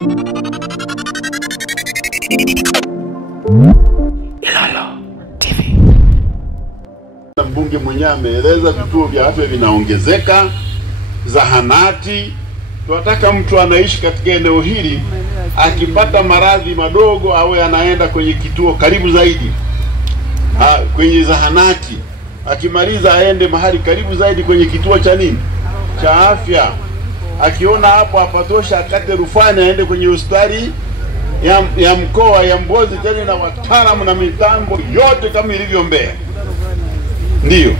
Ilala TV. Mbunge mwenyewe ameeleza vituo vya afya vinaongezeka, zahanati. Tunataka mtu anaishi katika eneo hili akipata maradhi madogo awe anaenda kwenye kituo karibu zaidi, kwenye zahanati. Akimaliza aende mahali karibu zaidi kwenye kituo cha nini? Cha afya. Akiona hapo hapatosha akate rufani aende kwenye hospitali ya mkoa ya Mbozi, tena na wataalamu na mitambo yote kama ilivyo Mbeya. Ndiyo.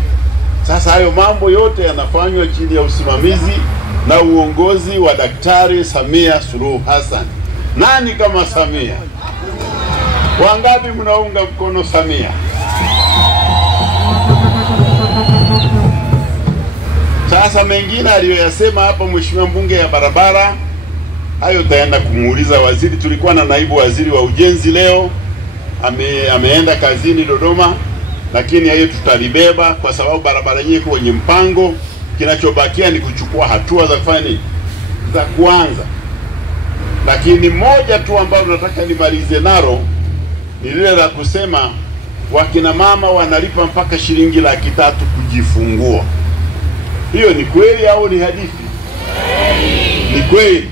Sasa hayo mambo yote yanafanywa chini ya usimamizi na uongozi wa Daktari Samia Suluhu Hassan. Nani kama Samia? Wangapi mnaunga mkono Samia? Sasa mengine aliyoyasema hapa mheshimiwa mbunge ya barabara, hayo taenda kumuuliza waziri. Tulikuwa na naibu waziri wa ujenzi leo, ameenda kazini Dodoma, lakini hayo tutalibeba kwa sababu barabara yenyewe kwenye mpango. Kinachobakia ni kuchukua hatua za kufanya nini? Za kuanza. Lakini moja tu ambalo nataka nimalize nalo ni lile la kusema wakina mama wanalipa mpaka shilingi 300,000 kujifungua. Hiyo ni kweli au ni hadithi? Ni kweli.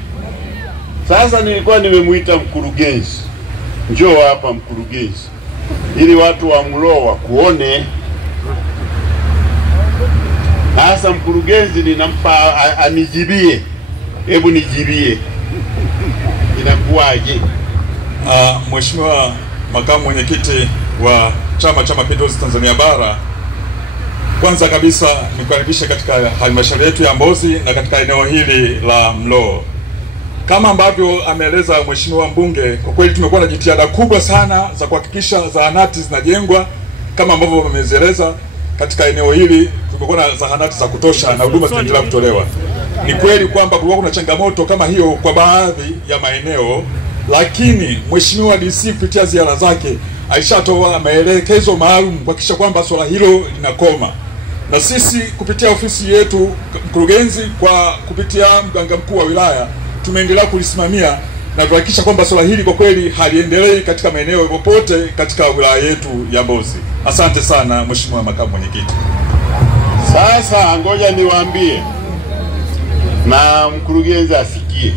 Sasa nilikuwa nimemuita mkurugenzi. Njoo hapa mkurugenzi, ili watu wa Mlowo kuone. Sasa mkurugenzi ninampa anijibie. Hebu nijibie. Inakuwaje? Mheshimiwa makamu mwenyekiti wa Chama cha Mapinduzi Tanzania Bara, kwanza kabisa nikukaribisha katika halmashauri yetu ya Mbozi na katika eneo hili la Mlowo. Kama ambavyo ameeleza mheshimiwa mbunge, kwa kweli tumekuwa na jitihada kubwa sana za kuhakikisha zahanati zinajengwa kama ambavyo wamezieleza. Katika eneo hili tumekuwa na zahanati za kutosha na huduma zinaendelea kutolewa. Ni kweli kwamba kulikuwa kuna changamoto kama hiyo kwa baadhi ya maeneo, lakini mheshimiwa DC kupitia ziara zake alishatoa maelekezo maalum kuhakikisha kwamba swala hilo linakoma. Na sisi kupitia ofisi yetu mkurugenzi kwa kupitia mganga mkuu wa wilaya tumeendelea kulisimamia na kuhakikisha kwamba swala hili kwa kweli haliendelei katika maeneo popote katika wilaya yetu ya Mbozi. Asante sana mheshimiwa makamu mwenyekiti. Sasa ngoja niwaambie na mkurugenzi asikie.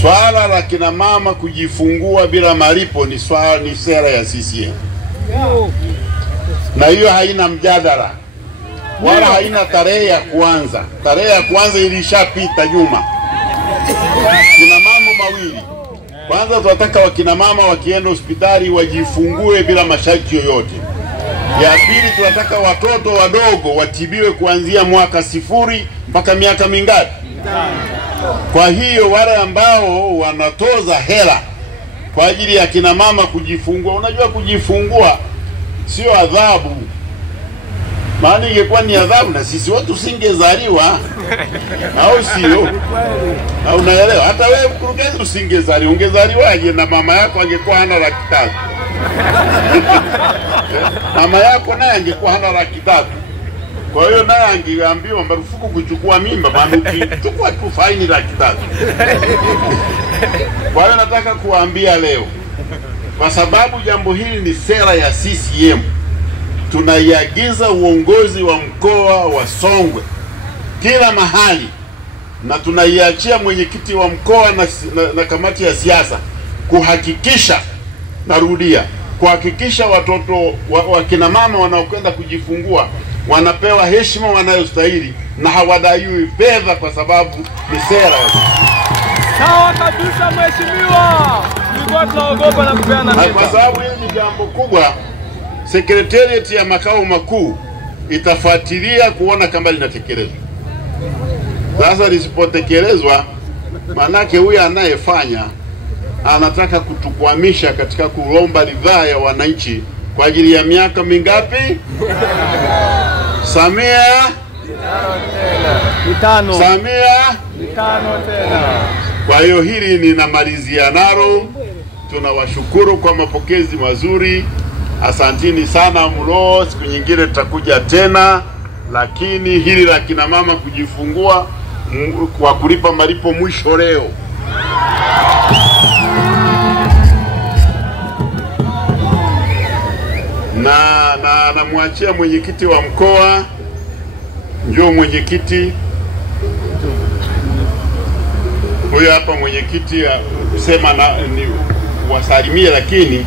Swala la kina mama kujifungua bila malipo ni sera ya CCM. Na hiyo haina mjadala wala haina tarehe ya kwanza. Tarehe ya kwanza ilishapita nyuma. Kuna mambo mawili. Kwanza tunataka wakina mama wakienda hospitali wajifungue bila masharti yoyote. Ya pili tunataka watoto wadogo watibiwe kuanzia mwaka 0 mpaka miaka mingapi? Kwa hiyo wale ambao wanatoza hela kwa ajili ya kina mama kujifungua, unajua kujifungua sio adhabu. Maana ingekuwa ni adhabu na sisi wote usingezaliwa. Au sio? Au unaelewa? Hata wewe mkurugenzi usingezaliwa. Ungezaliwaje na mama yako angekuwa hana 300,000? Mama yako naye angekuwa hana 300,000. Kwa hiyo naye angeambiwa marufuku kuchukua mimba, maana ukichukua tu faini 300,000. Kwa hiyo nataka kuambia leo, kwa sababu jambo hili ni sera ya CCM, tunaiagiza uongozi wa mkoa wa Songwe kila mahali, na tunaiachia mwenyekiti wa mkoa na kamati ya siasa kuhakikisha, narudia, kuhakikisha watoto wakina mama wanaokwenda kujifungua wanapewa heshima wanayostahili na hawadaiwi fedha, kwa sababu ni sera. Sawa kabisa mheshimiwa. Tulikuwa tunaogopa na kupeana mimba. Kwa sababu hili ni jambo kubwa, sekretariat ya makao makuu itafuatilia kuona kama linatekelezwa. Sasa lisipotekelezwa, manake huyu anayefanya anataka kutukwamisha katika kuomba ridhaa ya wananchi kwa ajili ya miaka mingapi? Samia mitano. Samia Mitano tena. Kwa hiyo hili ninamalizia nalo. Tunawashukuru kwa mapokezi mazuri. Asantini sana Mlowo, siku nyingine tutakuja tena. Lakini hili la kina mama kujifungua kwa kulipa malipo mwisho leo kumwachia mwenyekiti wa mkoa. Njoo mwenyekiti. Huyo hapa mwenyekiti, sema ni wasalimie, lakini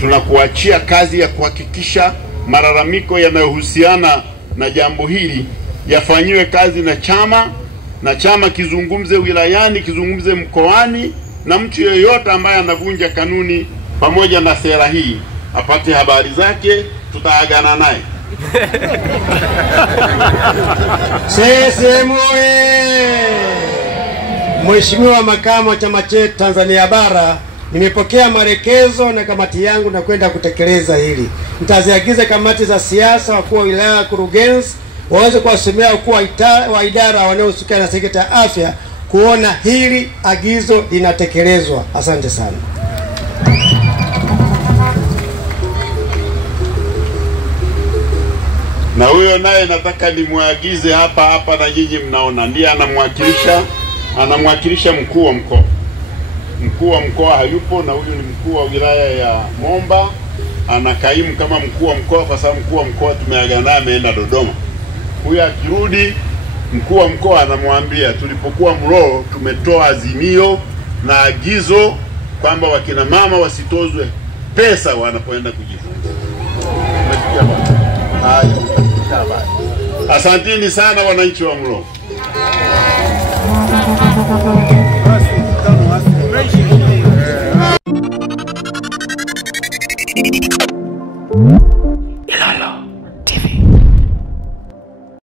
tunakuachia kazi ya kuhakikisha malalamiko yanayohusiana na jambo hili yafanyiwe kazi na chama kizungumze wilayani, kizungumze mkoani, na mtu yeyote ambaye anavunja kanuni pamoja na sera hii apate habari zake, tutaagana naye. CCM Mheshimiwa Makamu wa chama chetu Tanzania Bara, nimepokea maelekezo na kamati yangu na kwenda kutekeleza hili. Nitaziagiza kamati za siasa, wakuu wa wilaya, kurugenzi waweze kuwasemea wakuu wa idara wanaohusika na sekta ya afya kuona hili agizo linatekelezwa. Asante sana. Na huyo naye nataka nimwagize hapa na nyinyi mnaona ndiye anamwakilisha mkuu wa mkoa. Mkuu wa mkoa hayupo, na huyu ni mkuu wa wilaya ya Momba, anakaimu kama mkuu wa mkoa kwa sababu mkuu wa mkoa tumeagana naye ameenda Dodoma. Huyu akirudi, mkuu wa mkoa anamwambia tulipokuwa Mlowo tumetoa azimio na agizo kwamba wakina mama wasitozwe pesa wanapoenda kujifunza. Asanteni sana wananchi wa Mlowo.